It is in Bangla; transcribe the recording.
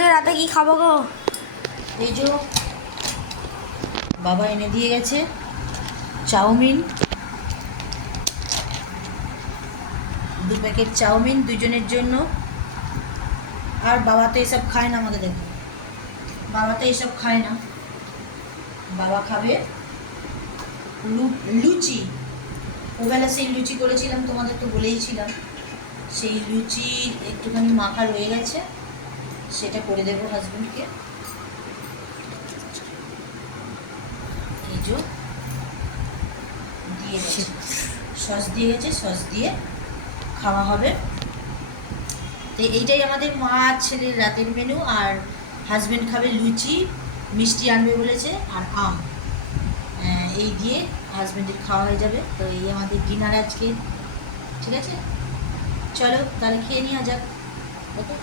আজকে রাতে কি খাবো গো? এই যে বাবা এনে দিয়ে গেছে চাউমিন, 2 প্যাকেট চাউমিন দুজনের জন্য। আর বাবা তো এসব খায় না, আমাকে দেখো, বাবা তো এসব খায় না। বাবা খাবে লুচি। ওবেলা সেই লুচি করেছিলাম, তোমাদের তো বলেইছিলাম, সেই লুচির একটুখানি মাখা রয়ে গেছে, সেটা করে দেবো হাজবেন্ডকে। এই যে দিয়ে গেছে, সস দিয়ে গেছে, সস দিয়ে খাওয়া হবে। তো এইটাই আমাদের মা আর ছেলের রাতের মেনু। আর হাজবেন্ড খাবে লুচি, মিষ্টি আনবে বলেছে, আর আম। এই দিয়ে হাজবেন্ডের খাওয়া হয়ে যাবে। তো এই আমাদের ডিনার আজকে। ঠিক আছে, চলো তাহলে খেয়ে নেওয়া যাক। ওকে।